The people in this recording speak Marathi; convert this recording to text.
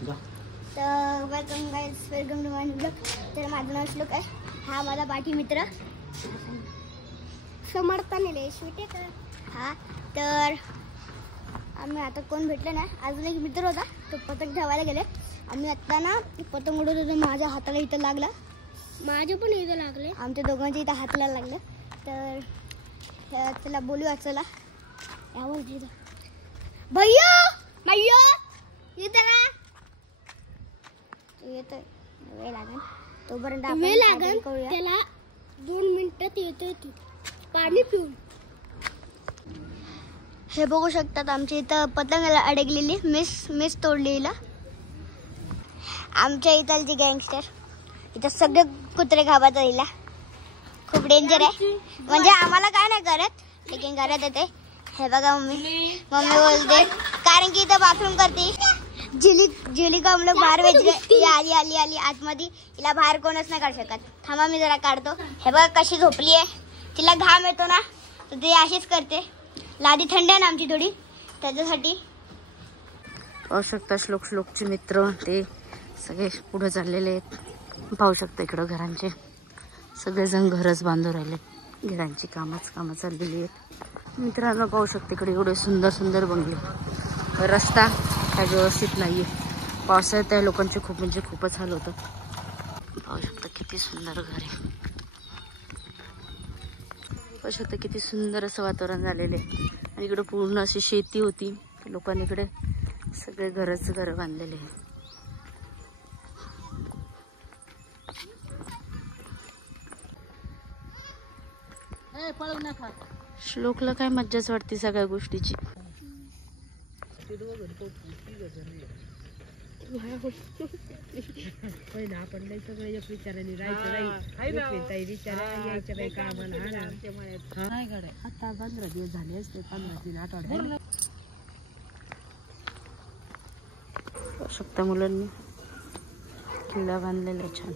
तर welcome guys, welcome to my blog. तर माझं नाव श्लोक आहे. हा माझा पाठी मित्र समर्थ निलेश विटेकर. हा तर आम्ही आता कोण भेटलं ना, अजून एक मित्र होता, तो पतंग ठेवायला गेले. आम्ही आत्ता ना पतंग उडवत होतो, माझ्या हाताला इथं लागला, माझे पण इथं लागले, आमच्या दोघांच्या इथं हाताला लागलं. तर चला बोलूया. चला यावर भैया भैया इथं ना येतोय, वेळ लागेल तोपर्यंत वेळ लागेल त्याला. 2 मिनिटात येतोय तू पाणी पिऊन. हे बघू शकतात आमच्या इथं पतंगाला अडकलेली मिस तोडलेला. आमच्या इथलचे गँगस्टर इथं सगळे कुत्रे घाबरतात हिला. खूप डेंजर आहे, म्हणजे आम्हाला काय नाही करत, लेकिन करत येते. हे बघा मम्मी बोलते, कारण की इथं बाथरूम करते. जिली का हम लोग बाहेर भेज रहे. आली आतमध्ये. हिला बाहेर कोणच नाही काढू शकत. थांबा मी जरा काढतो. हे बघा कशी झोपली आहे, तिला घाम येतो ना, तर ती अशीच करते. लादी थंड आहे ना आमची थोडी, त्याच्यासाठी. पाहू शकता श्लोकचे मित्र ते सगळे पुढे चाललेले आहेत. पाहू शकता इकडं घरांचे सगळेजण घरच बांधून राहिले. घरांची कामं चाललेली आहेत. मित्रांनो पाहू शकता इकडे एवढे सुंदर बंगले. रस्ता काय व्यवस्थित नाहीये. पावसाळ्यात त्या लोकांचे खूपच हाल होतं. पाहू शकता किती सुंदर घर आहे. पाहू शकता किती सुंदर असं वातावरण झालेलं आहे. आणि इकडे पूर्ण अशी शेती होती. लोकांनी इकडे सगळे घर बांधलेले आहे. श्लोकला काय मज्जाच वाटते सगळ्या गोष्टीची. आता 15 दिवस झाले असते, 15 आठवडे. शकता मुलांनी किल्ला बांधलेला छान.